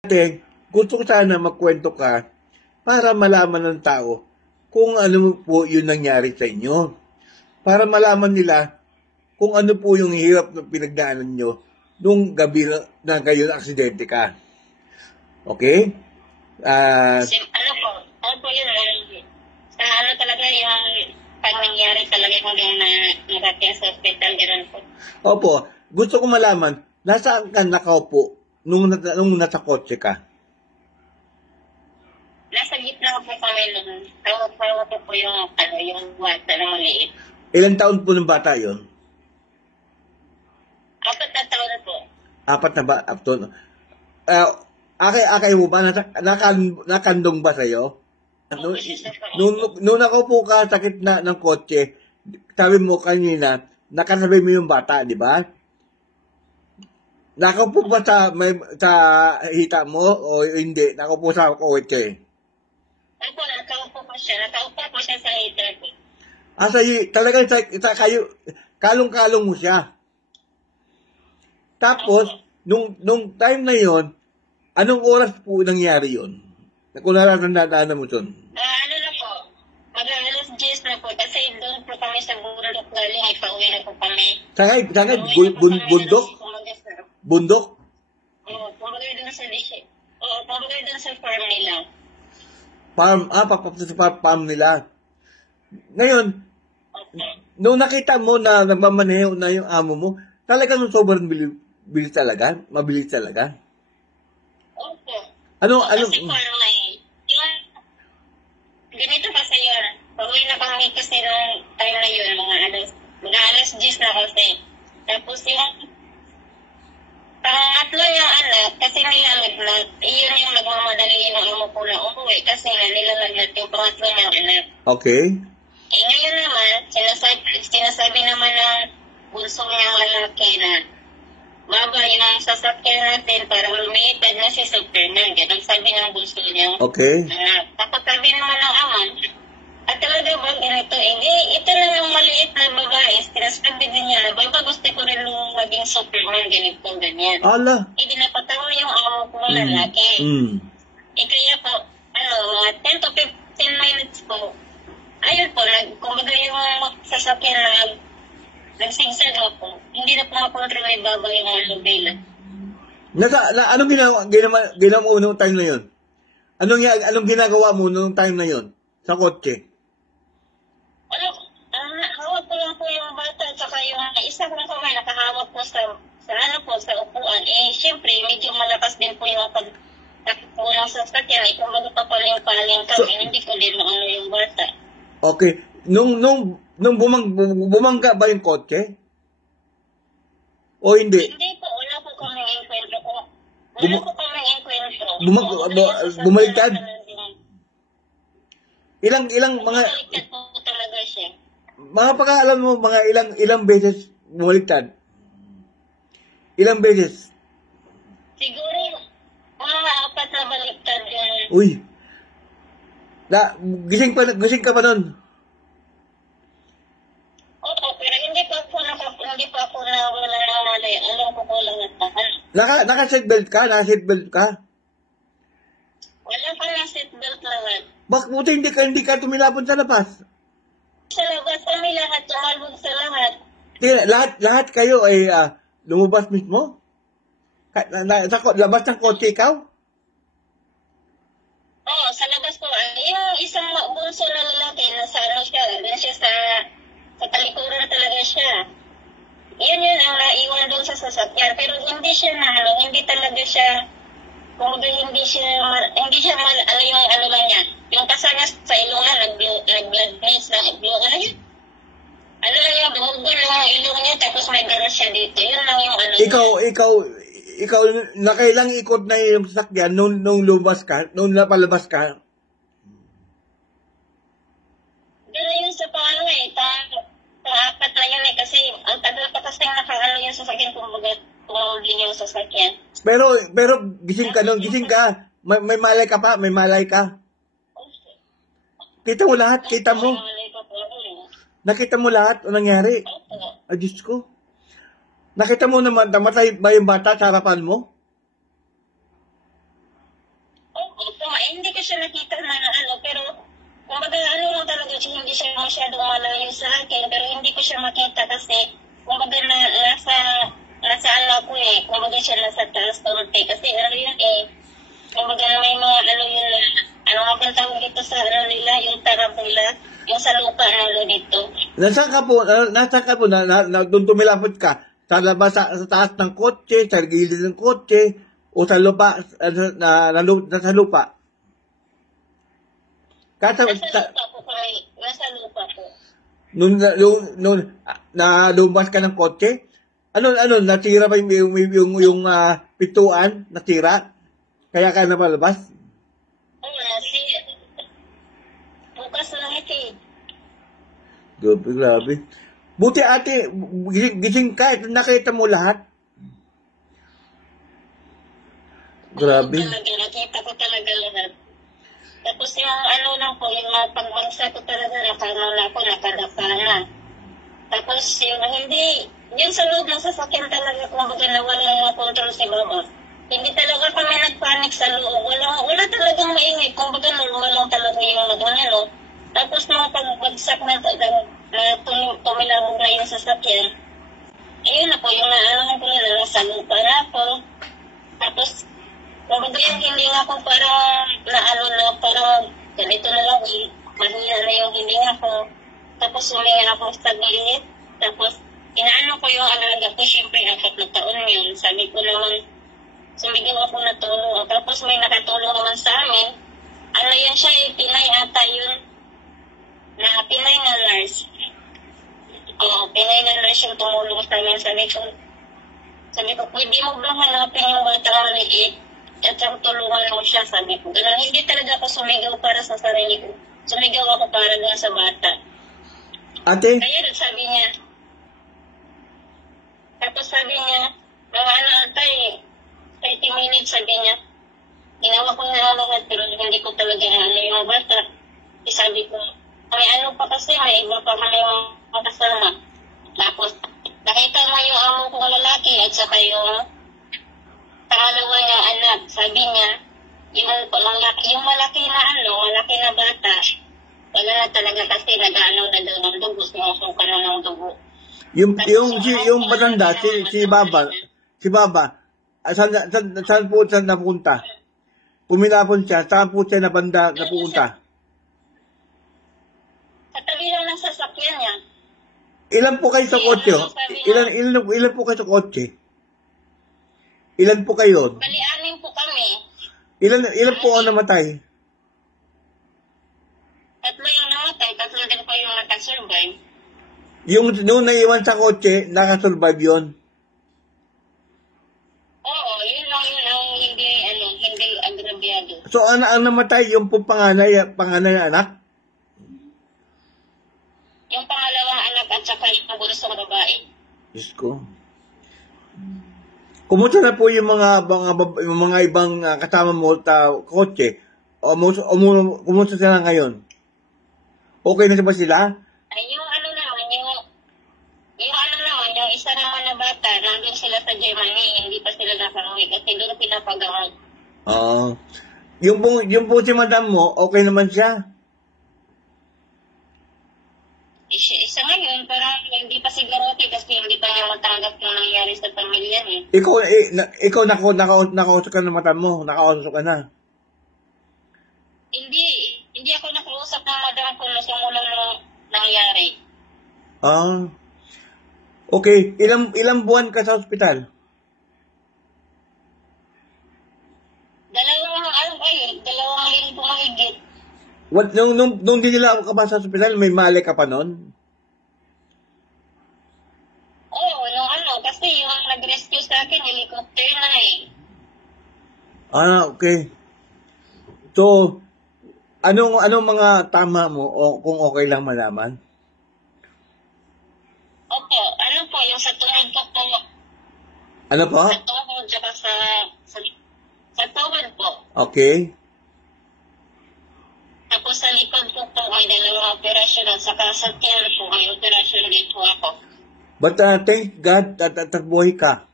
Ate, gusto ko sana magkwento ka para malaman ng tao kung ano po yung nangyari sa inyo. Para malaman nila kung ano po yung hirap na pinagdaanan nyo nung gabi na kayo na aksidente ka. Okay? Ano po yun, sa ano talaga yung pag nangyari talaga kung yung narating sa hospital, gano'n po. Opo, gusto ko malaman, nasaan ka nakaupo nung nasa kotse ka? Nasa gitna po kami nun. Tawa po yung bata na maliit. Ilang taon po ng bata yon? 4 na taon po. 4 na ba? Akay mo ba? Nakandong ba sa'yo? Nung nakaupo ka sa gitna ng kotse, sabi mo kanina, nakasabi mo yung bata, di ba? Nakaupo ba sa hita mo o hindi? Nakaupo sa kotse? Opo, nakaupo po siya. Nakaupo po siya sa hita po. Talagang kayo, kalong-kalong mo siya. Tapos, nung time na yon, anong oras po nangyari yon? Kung natatandaan mo yun. Ano na po, mag-alas 10 na po, kasi doon po kami sa bundok galing, ay pauwi na po kami. Saan? Bundok? Bundok? Oo, pumagay doon sa lishe. Oo, pumagay doon sa farm nila. Papunta sa farm nila. Ngayon, Okay. nung nakita mo na nagmamaneho na yung amo mo, talagang sobrang bilis talaga? Mabilis talaga? Opo. Ano? Kasi parang ganito kasi yun. Pauwi na kami kasi nung time na yun, mga alas 10 na kasi. Tapos yung pangatlo yung anak, kasi nilalagnat, iyon yung nagmamadali yung amo ko na umuwi kasi nga nilalagnat yung pangatlo niyang anak. Okay. Ngayon naman, sinasabi naman ng bunso niyang lalaki na baba yung sasakyan natin para lumiitad na si Superman. Ganun sabi ng bunso niya. Okay. Tapos sabi naman ng ama, at talaga ba ganito? Ito na yung maliit na babae. Sinasabi din niya, baba gusto ko rin nung maging Superman, ganito, ganyan. Ala. Napatawa yung amo ko lalaki. Kaya po, mga 10 to 15 minutes po, ayun po, kumbaga yung sasakyan nagsigsag po. Hindi na po makontrol yung baba yung bela. Anong ginawa mo nung time na yon? Anong ginagawa mo nung time na yon sa kotse? Hawak ko lang po yung bata at saka yung isa kong kamay nakahawak po sa upuan. Siyempre, medyo malakas din po yung pagtakip po ng sasakyan. Kumbaga pa pala yung paling kami, hindi ko din maano yung bata. Okay. Nung bumangga ba yung kotse? O hindi? Hindi po, wala po kami enkwentro po. Wala po kami enkwentro. Bumaliktad? Ilang mga... Bumaliktad po talaga siya. Mga pagkaalam mo, mga ilang beses bumaliktad? Ilang beses? Siguro, mga 4 na baliktad yun. Uy! Gising ka pa nun? Opo, pero hindi pa ako nawala ng malay. Alam ko lang at tahan. Naka-seatbelt ka? Naka-seatbelt ka? Wala pa ng seatbelt lahat. Bakit buti hindi ka tumilapon sa labas? Sa labas kami lahat, tumalbog sa lahat. Lahat kayo ay lumabas mismo? Sa labas ng kotse ikaw? Oo, sa labas ko. Yung isang bunso na lalaki, nasa sa talikuran talaga siya. Yun ang naiwan doon sa sasakyan. Pero hindi siya hindi talaga siya, kung hindi siya yung ano lang niya. Yung kasama sa ilungan, nag-blood veins na, ano yun? Ano lang yung bumugol lang yung ilong niya, tapos may garas siya dito. Yun lang yung ano. Ikaw, nakailang ikot na yung sasakyan nung lumabas ka, nung napalabas ka? Gano'n yun sa paano pang-apat na yun kasi ang tagal pa kasi nakaano yung sasakyan kumbaga tumawagin yung sasakyan. Pero gising ka. May malay ka pa, may malay ka. Kita mo lahat, kita mo. Nakita mo lahat o nangyari? Ay, Diyos ko. Nakita mo naman, namatay ba yung bata sa harapan mo? hindi ko siya nakita na ano, pero kumbaga ano lang talaga siya, hindi siya masyadong malayo sa akin, pero hindi ko siya makita kasi kumbaga nasa ano ko eh, kumbaga siya nasa taas konti kasi ano yun eh, kumbaga may mga ano yun na, ano nga bang tawag dito sa ano nila, yung tarap nila, yung sa lupa nila dito. Nasaan ka po, doon tumilapot ka? Sa labas, sa taas ng kotse, sa gilid ng kotse, o sa lupa, nasa lupa? Nasa lupa po kami, nasa lupa po. Nung lumabas ka ng kotse, natira ba yung pituan, natira? Kaya ka napalabas? Oo, bukas lang ito eh. Grabe. Buti ate, gising ka, nakita mo lahat? Grabe. Talaga, nakita ko talaga lahat. Tapos yung ano lang po, yung pagbagsa ko talaga, nakadapa na. Tapos yung hindi, yun sa loob ng sasakyan talaga, kumbaga nawala ng control si Baba. Hindi talaga kami nagpanik sa loob. Wala talagang maingay, kumbaga normal lang talaga yung ano. Tapos nung pagbagsak na tumilabog na yung sasakyan, ayun na po, yung naalaman ko na nasa lupa na po. Tapos, kumbaga yung hininga ko parang parang ganito na lang eh, mahina na yung hininga ko. Tapos huminga ako sa gilid. Tapos, inaano ko yung alaga ko, syempre 4 na taon yun. Sabi ko naman, sumigaw ako na tulong. Tapos may nakatulong naman sa amin. Ano yun siya eh, Pinay ata yun. Pinay na nurse. Oo, Pinay na nurse yung tumulong sa amin. Sabi ko, pwede mo bang hanapin yung batang maliit? At yung tulungan mo siya, sabi ko. Ganun, hindi talaga ako sumigaw para sa sarili ko. Sumigaw ako para doon sa bata. Ate? Kaya sabi niya. Tapos sabi niya, mga ano ata eh, 30 minutes sabi niya. Ginawa ko na lahat pero hindi ko talaga ano yung bata. Sabi ko, may ano pa kasi, may iba pa kami mga kasama. Tapos, nakita mo yung amo kong lalaki at saka yung pangalawa niya anak. Sabi niya, yung malaki na bata, wala na talaga kasi nag-ano na daw ng dugo, sinusuka na ng dugo. Yung matanda, si Baba, saan po siya napunta? Pumilapon siya, saan po siya napunta? Sa tabi lang ng sasakyan niya. Ilan po kayo sa kotse? Ilan po kayo sa kotse? Ilan po kayo? Bali-anim po kami. Ilan po ang namatay? 3 yung namatay, 3 din po yung nakasurvive. Yung naiwan sa kotse, nakasurvive yun? Oo, yun lang yun ang hindi agrabyado. So, ang namatay, yung po panganay na anak? Yung pangalawang anak at saka yung bunsong babae. Diyos ko. Kumusta na po yung mga ibang kasama mo sa kotse? Kumusta sila ngayon? Okay na ba sila? Ay, yung yung isa naman na bata, nandun sila sa Germany, hindi pa sila nakauwi kasi doon pinapagamot. Yung po si madam mo, okay naman siya? Isa ngayon, parang hindi pa siguro okay kasi hindi pa niya matanggap yung nangyari sa pamilya niya. Ikaw nakausap ka na madam mo, nakausap ka na? Hindi ako nakausap ng madam ko na simulang nangyari. Okay. Ilang buwan ka sa ospital? 2 linggo mahigit. Nung dinila ka ba sa ospital, may mali ka pa nun? Oo, kasi yung nag-rescue sa akin, helicopter na eh. Okay. So, anong mga tama mo o kung okay lang malaman? Opo, yung sa tuhod ko po. Ano po? Sa tuhod, saka sa tuhod po. Okay. Tapos sa likod ko po, may 2 operasyon at saka sa tiyan po, may operasyon dito ako. But thank God at buhay ka.